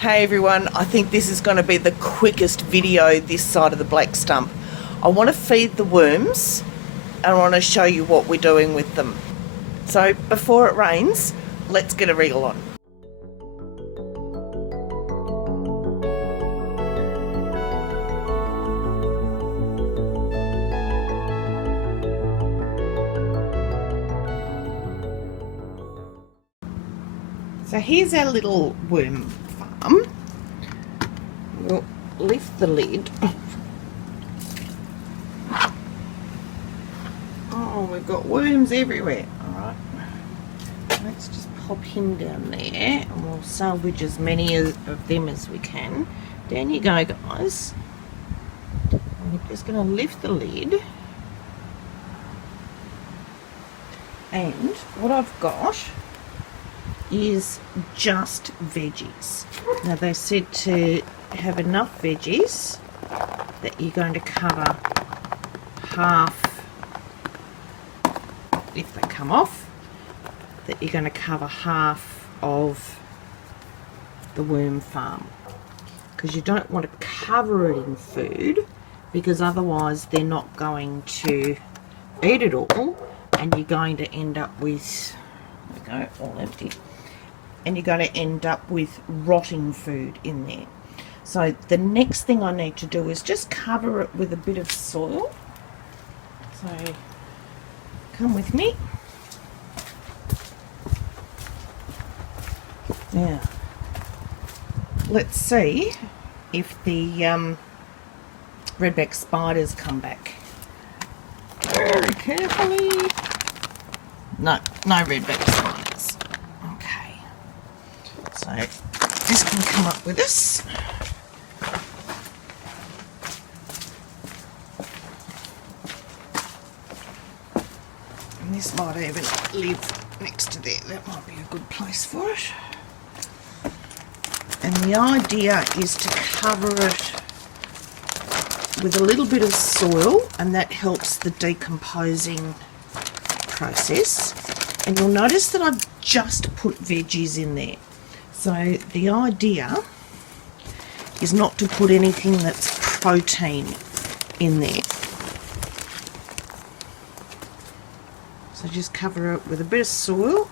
Hey everyone, I think this is going to be the quickest video this side of the black stump. I want to feed the worms and I want to show you what we're doing with them. So before it rains, let's get a reel on. So here's our little worm farm. We'll lift the lid. Oh, we've got worms everywhere. Alright, let's just pop him down there and we'll salvage as many of them as we can. Down you go, guys. I'm just going to lift the lid. And what I've got is just veggies. Now they said to have enough veggies that you're going to cover half, if they come off, that you're going to cover half of the worm farm, because you don't want to cover it in food, because otherwise they're not going to eat it all and you're going to end up with, there we go, all empty, and you're going to end up with rotting food in there. So the next thing I need to do is just cover it with a bit of soil. So come with me. Now let's see if the redback spiders come back. Very carefully. No redback spiders. Okay. So this can come up with us. And this might even live next to there. That might be a good place for it. And the idea is to cover it with a little bit of soil, and that helps the decomposing process. And you'll notice that I've just put veggies in there. So the idea is not to put anything that's protein in there. So just cover it with a bit of soil.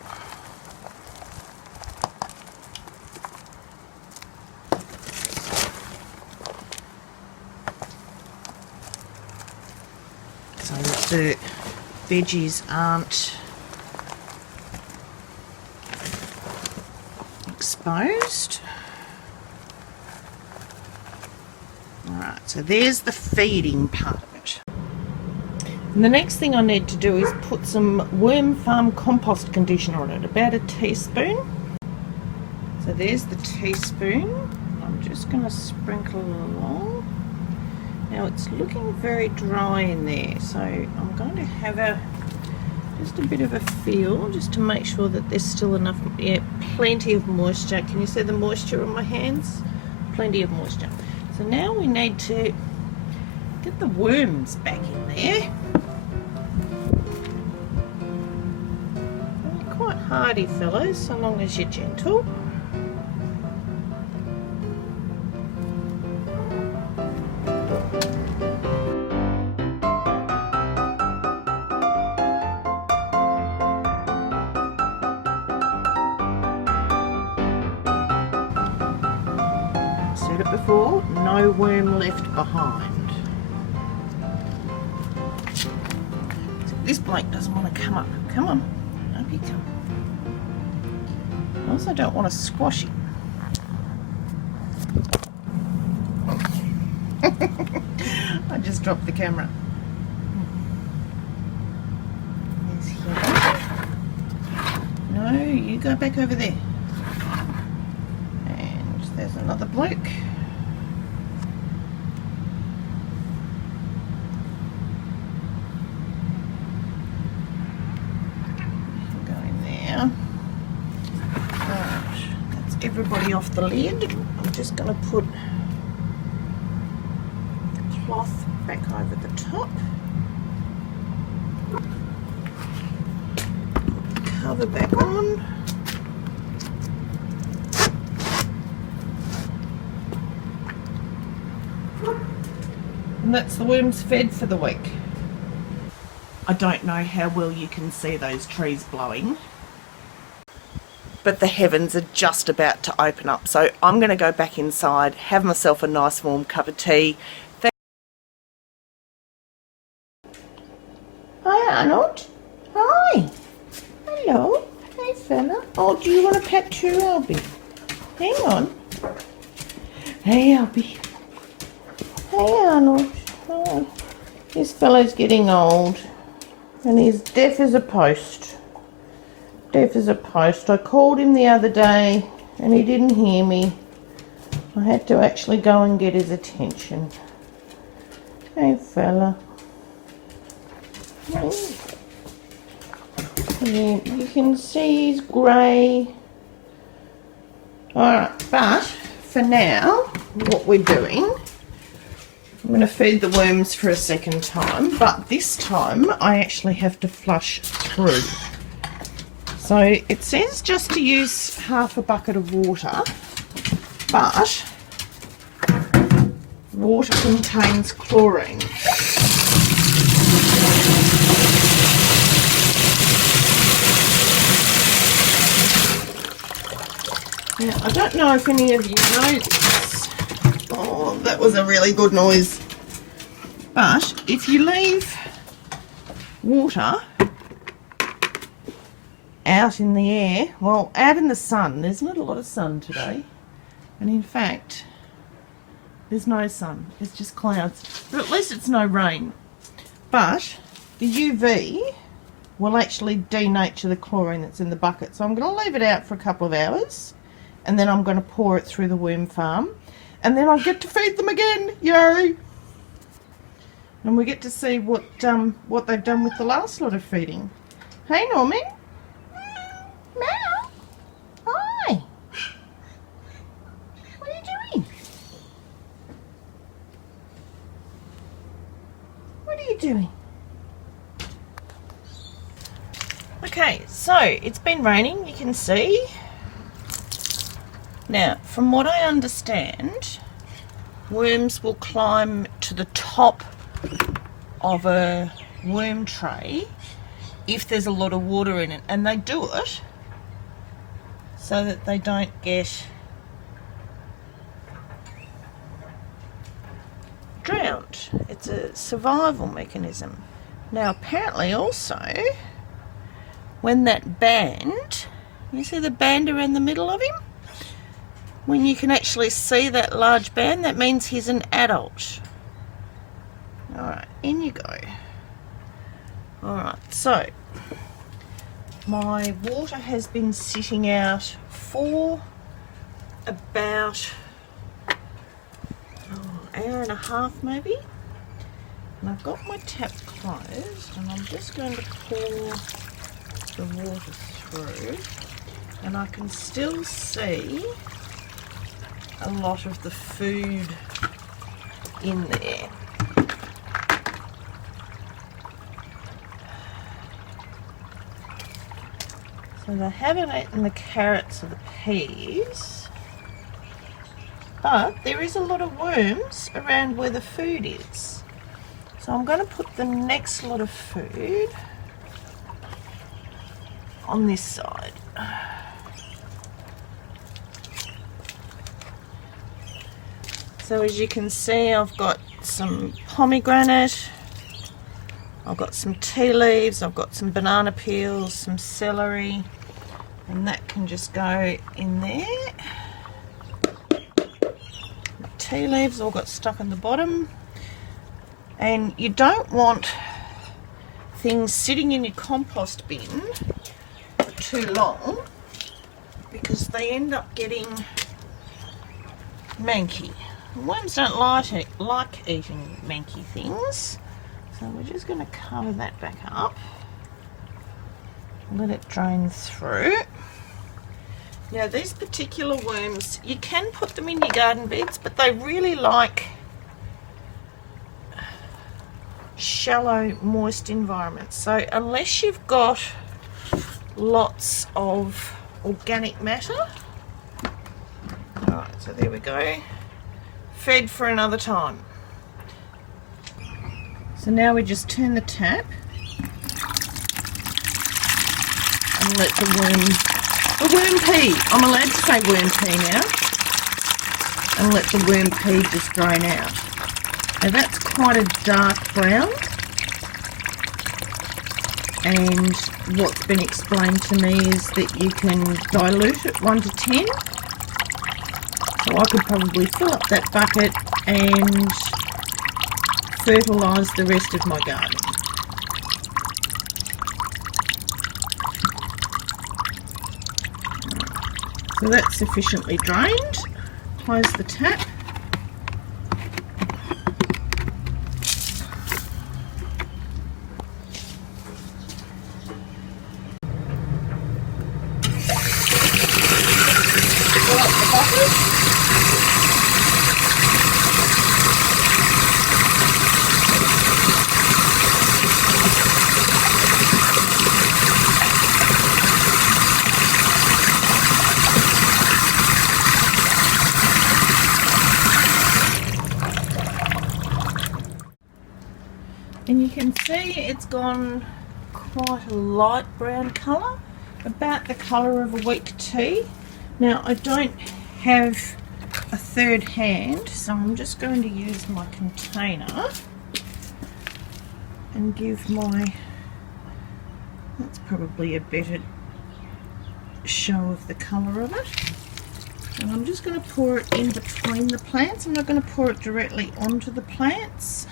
So that the veggies aren't exposed. Alright, so there's the feeding part of it. And the next thing I need to do is put some worm farm compost conditioner on it, about a teaspoon. So there's the teaspoon. I'm just going to sprinkle along. Now it's looking very dry in there, so I'm going to have just a bit of a feel, just to make sure that there's still enough, yeah, plenty of moisture. Can you see the moisture on my hands? Plenty of moisture. So now we need to get the worms back in there. They're quite hardy fellows, so long as you're gentle. Said it before, no worm left behind. So this bloke doesn't want to come up. Come on, up you come. I also don't want to squash him. I just dropped the camera. There's him. No, you go back over there. There's another bloke. Go in there. Right, that's everybody off the lid. I'm just going to put the cloth back over the top. Put the cover back on. And that's the worms fed for the week. I don't know how well you can see those trees blowing, but the heavens are just about to open up. So I'm going to go back inside, have myself a nice warm cup of tea. Hi Arnold. Hi. Hello. Hey fella. Oh, do you want a pet too, Albie? Hang on. Hey Albie. Hey Arnold. Oh, this fellow's getting old and he's deaf as a post. Deaf as a post. I called him the other day and he didn't hear me. I had to actually go and get his attention. Hey fella. Yeah, you can see he's grey. Alright, but for now, what we're doing, I'm going to feed the worms for a second time, but this time I actually have to flush through. So it says just to use half a bucket of water, but water contains chlorine. Now, I don't know if any of you know this. Oh, that was a really good noise. But if you leave water out in the air, well, out in the sun, there's not a lot of sun today. And in fact, there's no sun. It's just clouds. But at least it's no rain. But the UV will actually denature the chlorine that's in the bucket. So I'm going to leave it out for a couple of hours. And then I'm going to pour it through the worm farm. And then I get to feed them again. Yay! And we get to see what they've done with the last lot of feeding. Hey, Norman. Meow. Hi. What are you doing? What are you doing? Okay, so it's been raining, you can see. Now, from what I understand, worms will climb to the top of a worm tray if there's a lot of water in it, and they do it so that they don't get drowned. It's a survival mechanism. Now, apparently also, when that band, you see the band around the middle of him? When you can actually see that large band, that means he's an adult. Alright, in you go. Alright, so my water has been sitting out for about an hour and a half maybe. And I've got my tap closed and I'm just going to pour the water through, and I can still see a lot of the food in there. So they haven't eaten the carrots or the peas, but there is a lot of worms around where the food is. So I'm going to put the next lot of food on this side. So as you can see, I've got some pomegranate, I've got some tea leaves, I've got some banana peels, some celery, and that can just go in there. The tea leaves all got stuck in the bottom, and you don't want things sitting in your compost bin for too long because they end up getting manky. Worms don't like eating manky things, so we're just going to cover that back up, let it drain through. Now these particular worms, you can put them in your garden beds, but they really like shallow, moist environments. So unless you've got lots of organic matter, alright, so there we go. Fed for another time. So now we just turn the tap and let the worm pea, I'm allowed to say worm pea now, and let the worm pea just drain out. Now that's quite a dark brown, and what's been explained to me is that you can dilute it 1 to 10. So I could probably fill up that bucket and fertilise the rest of my garden. So that's sufficiently drained. Close the tap. Fill up the bucket. And you can see it's gone quite a light brown colour, about the colour of a weak tea. Now I don't have a third hand, so I'm just going to use my container and give my, that's probably a better show of the colour of it. And I'm just going to pour it in between the plants. I'm not going to pour it directly onto the plants.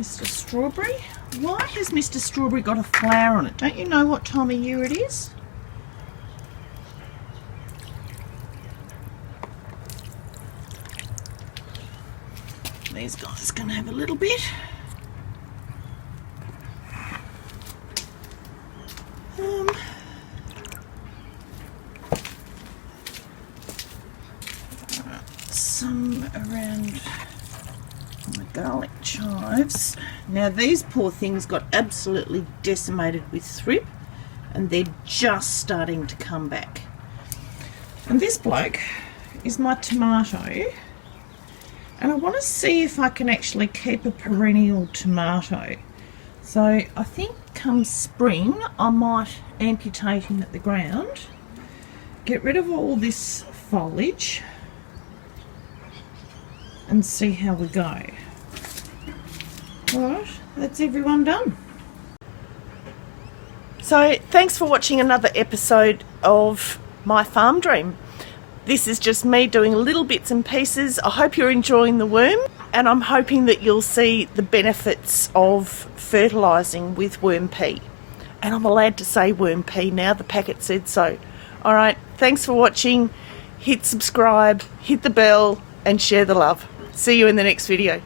Mr. Strawberry. Why has Mr. Strawberry got a flower on it? Don't you know what time of year it is? These guys can have a little bit. Some around the garlic chives. Now these poor things got absolutely decimated with thrip, and they're just starting to come back. And this bloke is my tomato, and I want to see if I can actually keep a perennial tomato. So I think come spring I might amputate him at the ground, get rid of all this foliage, and see how we go. Alright, that's everyone done. So thanks for watching another episode of My Farm Dream. This is just me doing little bits and pieces. I hope you're enjoying the worm, and I'm hoping that you'll see the benefits of fertilising with worm pea. And I'm allowed to say worm pea now, the packet said so. Alright, thanks for watching. Hit subscribe, hit the bell, and share the love. See you in the next video.